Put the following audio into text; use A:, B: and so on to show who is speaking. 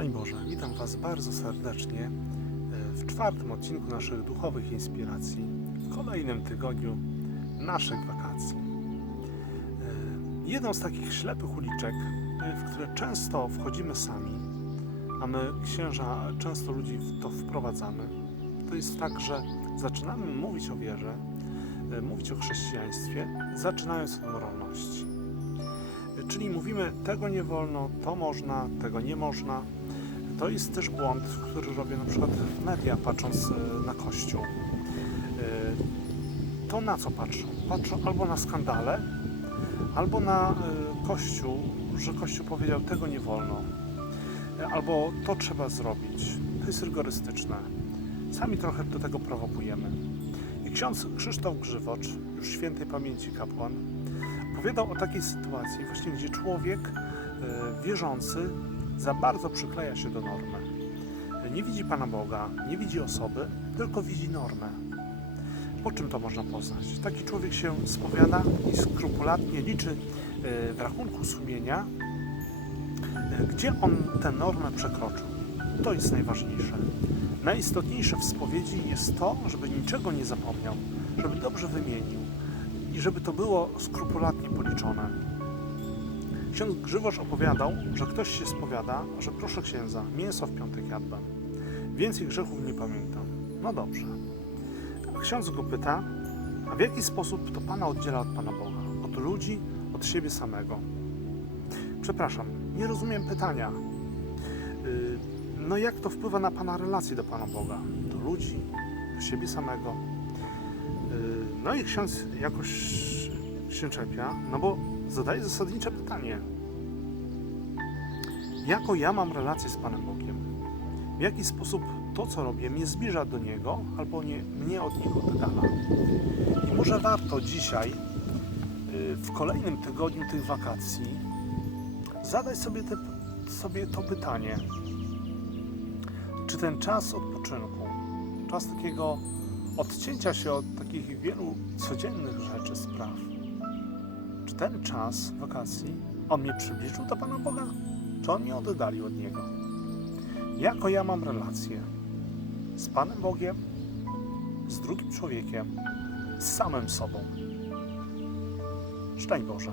A: Szczęść Boże, witam Was bardzo serdecznie e, w czwartym odcinku naszych duchowych inspiracji, w kolejnym tygodniu naszych wakacji. E, Jedną z takich ślepych uliczek, e, w które często wchodzimy sami, a my, księża, często ludzi w to wprowadzamy, to jest tak, że zaczynamy mówić o wierze, mówić o chrześcijaństwie, zaczynając od moralności. Czyli mówimy, tego nie wolno, to można, tego nie można. To jest też błąd, który robię na przykład w media, patrząc e, na Kościół. E, To na co patrzą? Patrzą albo na skandale, albo na e, Kościół, że Kościół powiedział, tego nie wolno. Albo to trzeba zrobić. To jest rygorystyczne. Sami trochę do tego prowokujemy. I ksiądz Krzysztof Grzywocz, już świętej pamięci kapłan, opowiadał o takiej sytuacji, właśnie gdzie człowiek wierzący za bardzo przykleja się do normy. Nie widzi Pana Boga, nie widzi osoby, tylko widzi normę. Po czym to można poznać? Taki człowiek się spowiada i skrupulatnie liczy e, w rachunku sumienia, e, gdzie on tę normę przekroczył. To jest najważniejsze. Najistotniejsze w spowiedzi jest to, żeby niczego nie zapomniał, żeby dobrze wymienił i żeby to było skrupulatnie policzone. Ksiądz Grzywocz opowiadał, że ktoś się spowiada, że proszę księdza, mięso w piątek jadłem. Więcej grzechów nie pamiętam. No dobrze. A ksiądz go pyta, a w jaki sposób to Pana oddziela od Pana Boga? Od ludzi, od siebie samego? Przepraszam, nie rozumiem pytania. Yy, No jak to wpływa na Pana relacje do Pana Boga? Do ludzi, do siebie samego? Yy, No i ksiądz jakoś się czepia, no bo zadaje zasadnicze pytanie. Jaką ja mam relację z Panem Bogiem? W jaki sposób to, co robię, mnie zbliża do Niego, albo nie, mnie od Niego oddala? I może warto dzisiaj, yy, w kolejnym tygodniu tych wakacji, zadać sobie, te, sobie to pytanie. Czy ten czas odpoczynku, czas takiego odcięcia się od takich wielu codziennych rzeczy, spraw, czy ten czas wakacji, on mnie przybliżył do Pana Boga, czy on mnie oddalił od Niego? Jako ja mam relację z Panem Bogiem, z drugim człowiekiem, z samym sobą. Szczęść Boże.